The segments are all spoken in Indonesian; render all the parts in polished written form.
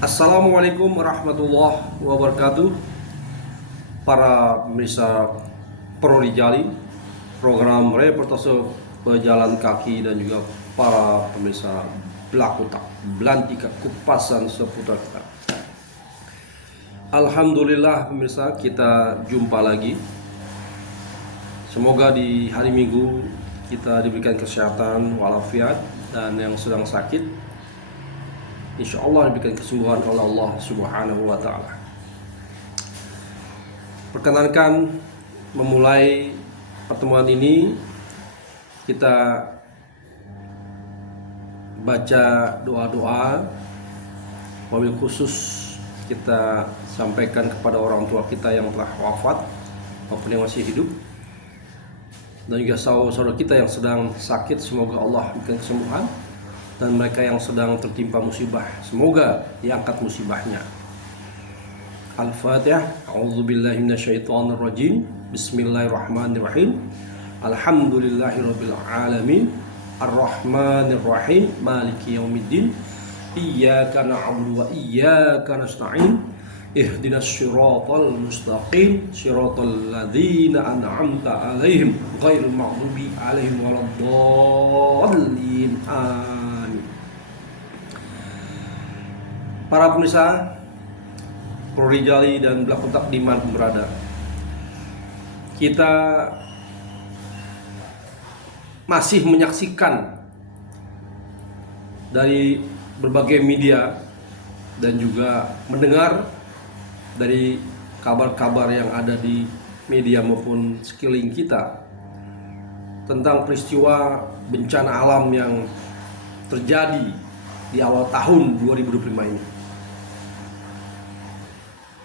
Assalamualaikum warahmatullahi wabarakatuh. Para pemirsa Pro Rijali, program reportase pejalan kaki dan juga para pemirsa Blakotak, Belantika kupasan seputar kita. Alhamdulillah pemirsa, kita jumpa lagi. Semoga di hari Minggu kita diberikan kesehatan walafiat, dan yang sedang sakit insya Allah diberikan kesembuhan oleh Allah Subhanahu wa Ta'ala. Perkenankan memulai pertemuan ini, kita baca doa-doa, wabil khusus kita sampaikan kepada orang tua kita yang telah wafat maupun yang masih hidup, dan juga saudara kita yang sedang sakit, semoga Allah berikan kesembuhan, dan mereka yang sedang tertimpa musibah, semoga diangkat musibahnya. Al-Fatihah. A'udzubillahi minasyaitonirrajim. Bismillahirrahmanirrahim. Alhamdulillahirabbil alamin. Arrahmanirrahim. Maliki yaumiddin. Iyyaka na'budu wa iyyaka nasta'in. Ihdinas siratal mustaqim. Siratal ladzina an'amta 'alaihim ghairil maghdubi 'alaihim waladdallin. Amin. Para pemirsa Pro Rijali dan Blakotak dimanapun berada, kita masih menyaksikan dari berbagai media dan juga mendengar dari kabar-kabar yang ada di media maupun sekeliling kita tentang peristiwa bencana alam yang terjadi di awal tahun 2025 ini.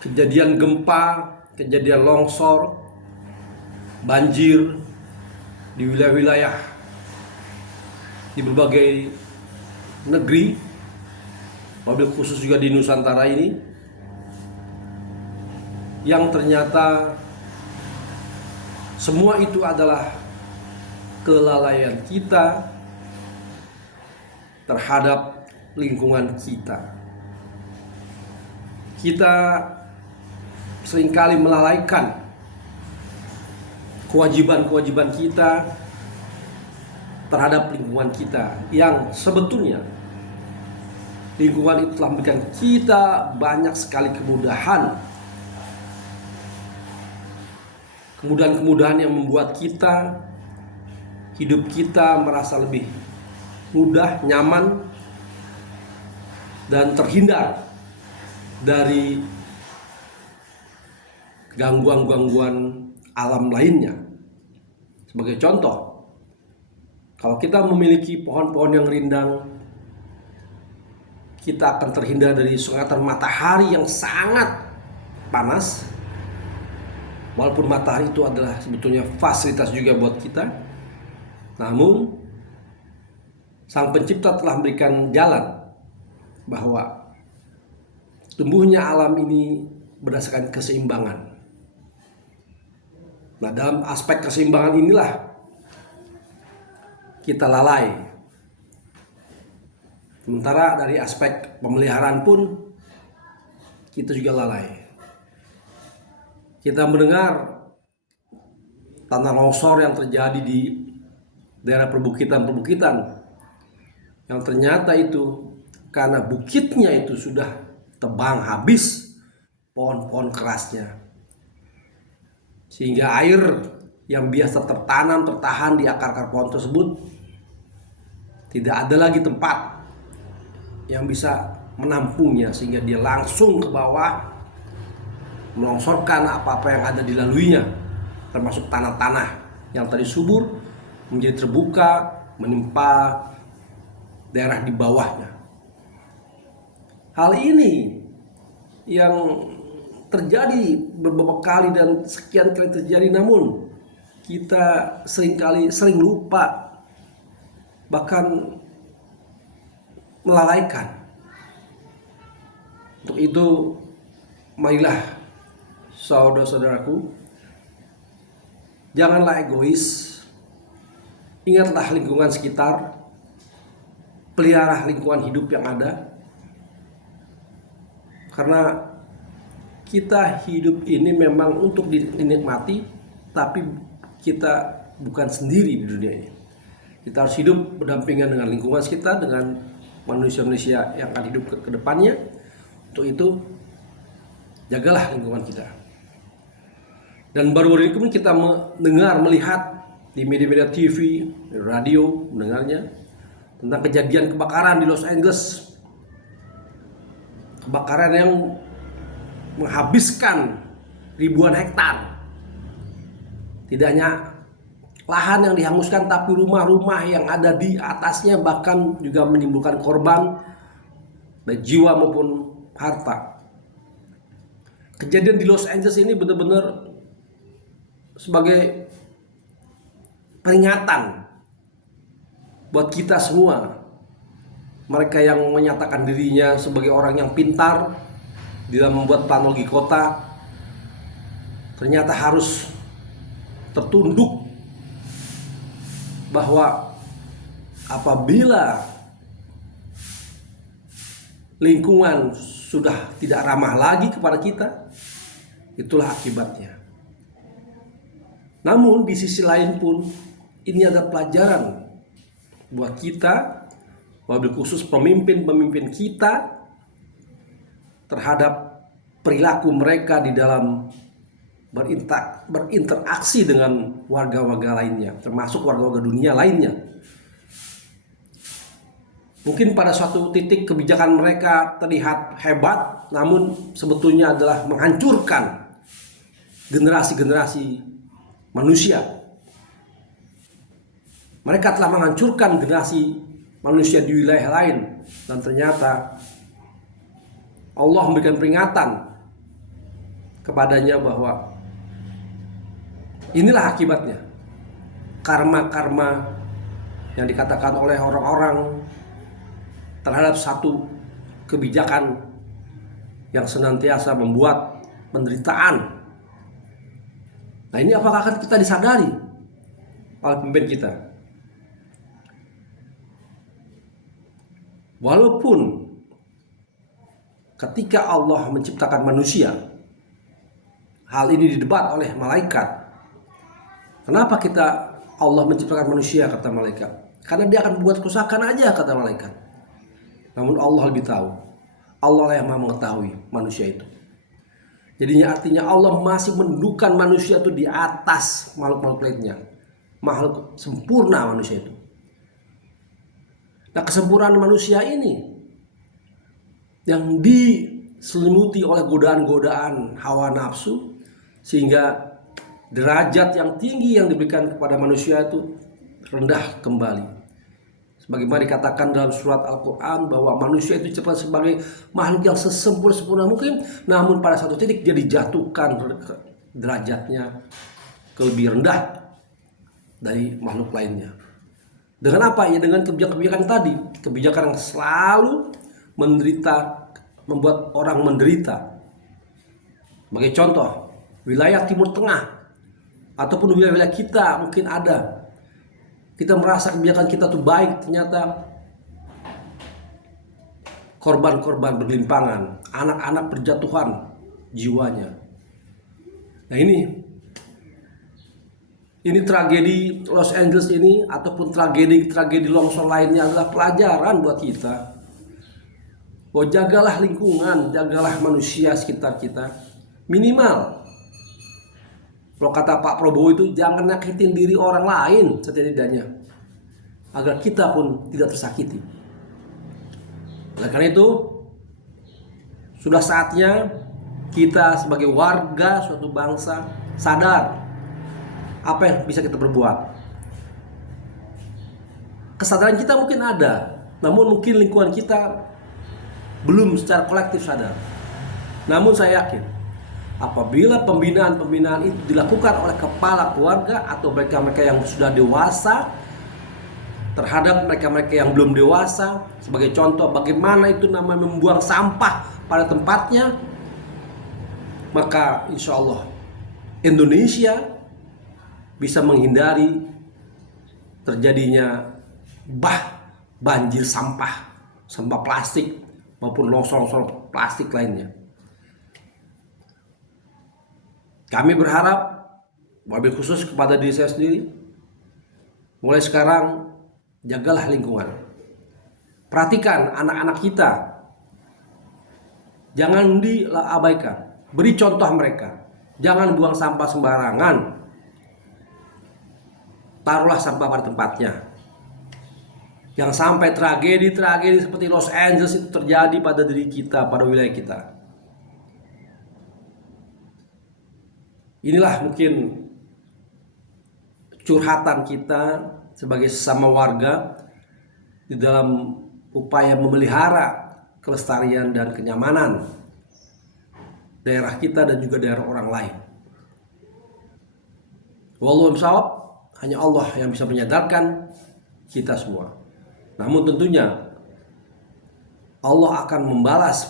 Kejadian gempa, kejadian longsor, banjir di wilayah-wilayah di berbagai negeri, wabil khusus juga di Nusantara ini, yang ternyata semua itu adalah kelalaian kita terhadap lingkungan kita. Kita seringkali melalaikan kewajiban-kewajiban kita terhadap lingkungan kita, yang sebetulnya lingkungan itu telah memberikan kita banyak sekali kemudahan yang membuat kita, hidup kita merasa lebih mudah, nyaman, dan terhindar dari gangguan-gangguan alam lainnya. Sebagai contoh, kalau kita memiliki pohon-pohon yang rindang, kita akan terhindar dari sengatan matahari yang sangat panas. Walaupun matahari itu adalah sebetulnya fasilitas juga buat kita, namun Sang Pencipta telah memberikan jalan bahwa tumbuhnya alam ini berdasarkan keseimbangan. Nah, dalam aspek keseimbangan inilah kita lalai. Sementara dari aspek pemeliharaan pun kita juga lalai. Kita mendengar tanah longsor yang terjadi di daerah perbukitan yang ternyata itu karena bukitnya itu sudah tebang habis pohon-pohon kerasnya, sehingga air yang biasa tertahan di akar-akar pohon tersebut tidak ada lagi tempat yang bisa menampungnya, sehingga dia langsung ke bawah melongsorkan apa-apa yang ada dilaluinya, termasuk tanah-tanah yang tadi subur menjadi terbuka menimpa daerah di bawahnya. Hal ini yang terjadi beberapa kali dan sekian kali terjadi, namun kita sering lupa, bahkan melalaikan. Untuk itu, marilah saudara-saudaraku, janganlah egois. Ingatlah lingkungan sekitar, pelihara lingkungan hidup yang ada. Karena kita hidup ini memang untuk dinikmati, tapi kita bukan sendiri di dunia ini. Kita harus hidup berdampingan dengan lingkungan sekitar, dengan manusia-manusia yang akan hidup ke depannya. Untuk itu, jagalah lingkungan kita. Dan baru-baru ini kita mendengar, melihat di media-media TV, radio, mendengarnya tentang kejadian kebakaran di Los Angeles. Kebakaran yang menghabiskan ribuan hektar. Tidak hanya lahan yang dihanguskan, tapi rumah-rumah yang ada di atasnya bahkan juga menimbulkan korban baik jiwa maupun harta. Kejadian di Los Angeles ini benar-benar sebagai peringatan buat kita semua, mereka yang menyatakan dirinya sebagai orang yang pintar dalam membuat teknologi kota, ternyata harus tertunduk bahwa apabila lingkungan sudah tidak ramah lagi kepada kita, itulah akibatnya. Namun di sisi lain pun ini ada pelajaran buat kita, wabil khusus pemimpin-pemimpin kita, terhadap perilaku mereka di dalam berinteraksi dengan warga-warga lainnya, termasuk warga-warga dunia lainnya. Mungkin pada suatu titik kebijakan mereka terlihat hebat, namun sebetulnya adalah menghancurkan generasi-generasi manusia. Mereka telah menghancurkan generasi manusia di wilayah lain, dan ternyata Allah memberikan peringatan kepadanya bahwa inilah akibatnya. Karma-karma yang dikatakan oleh orang-orang terhadap satu kebijakan yang senantiasa membuat penderitaan. Nah, ini apakah akan kita disadari oleh pemimpin kita? Walaupun ketika Allah menciptakan manusia, hal ini didebat oleh malaikat. Kenapa Allah menciptakan manusia, kata malaikat? Karena dia akan membuat kerusakan aja, kata malaikat. Namun Allah lebih tahu. Allah lah yang maha mengetahui manusia itu. Jadinya artinya Allah masih mendudukan manusia itu di atas makhluk-makhluk lainnya. Makhluk sempurna manusia itu. Nah, kesempurnaan manusia ini yang diselimuti oleh godaan-godaan hawa nafsu, sehingga derajat yang tinggi yang diberikan kepada manusia itu rendah kembali. Sebagaimana dikatakan dalam surat Al-Quran bahwa manusia itu diciptakan sebagai makhluk yang sesempurna mungkin, namun pada satu titik dia dijatuhkan derajatnya ke lebih rendah dari makhluk lainnya. Dengan apa? Ya dengan kebijakan-kebijakan tadi, kebijakan yang selalu membuat orang menderita. Sebagai contoh, wilayah Timur Tengah ataupun wilayah-wilayah kita mungkin ada. Kita merasa kebijakan kita tuh baik, ternyata korban-korban berlimpangan, anak-anak berjatuhan jiwanya. Nah, ini tragedi Los Angeles ini ataupun tragedi longsor lainnya adalah pelajaran buat kita. Bahwa jagalah lingkungan, jagalah manusia sekitar kita. Minimal, kalau kata Pak Prabowo itu, jangan nyakitin diri orang lain setidaknya, agar kita pun tidak tersakiti. Oleh karena itu, sudah saatnya kita sebagai warga suatu bangsa sadar apa yang bisa kita berbuat. Kesadaran kita mungkin ada, namun mungkin lingkungan kita belum secara kolektif sadar. Namun saya yakin apabila pembinaan itu dilakukan oleh kepala keluarga atau mereka-mereka yang sudah dewasa terhadap mereka-mereka yang belum dewasa, sebagai contoh bagaimana itu namanya membuang sampah pada tempatnya, maka insya Allah Indonesia bisa menghindari terjadinya banjir sampah plastik maupun longsor-longsor plastik lainnya. Kami berharap, wabil khusus kepada diri saya sendiri, mulai sekarang jagalah lingkungan. Perhatikan anak-anak kita, jangan diabaikan. Beri contoh mereka, jangan buang sampah sembarangan. Taruhlah sampah pada tempatnya. Jangan sampai tragedi-tragedi seperti Los Angeles itu terjadi pada diri kita, pada wilayah kita. Inilah mungkin curhatan kita sebagai sesama warga di dalam upaya memelihara kelestarian dan kenyamanan daerah kita dan juga daerah orang lain. Wallahu a'lam, hanya Allah yang bisa menyadarkan kita semua. Namun tentunya Allah akan membalas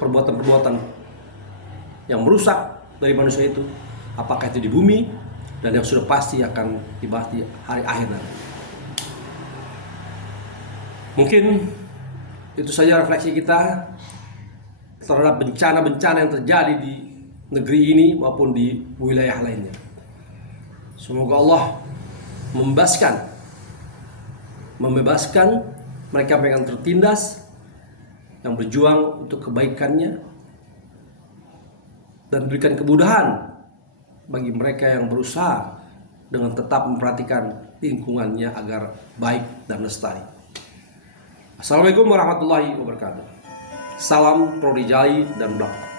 perbuatan-perbuatan yang merusak dari manusia itu, apakah itu di bumi dan yang sudah pasti akan dibahas di hari akhir nanti. Mungkin itu saja refleksi kita terhadap bencana-bencana yang terjadi di negeri ini maupun di wilayah lainnya. Semoga Allah membebaskan mereka yang tertindas, yang berjuang untuk kebaikannya, dan berikan kemudahan bagi mereka yang berusaha dengan tetap memperhatikan lingkungannya agar baik dan lestari. Assalamualaikum warahmatullahi wabarakatuh. Salam Prodi Jali dan Blok.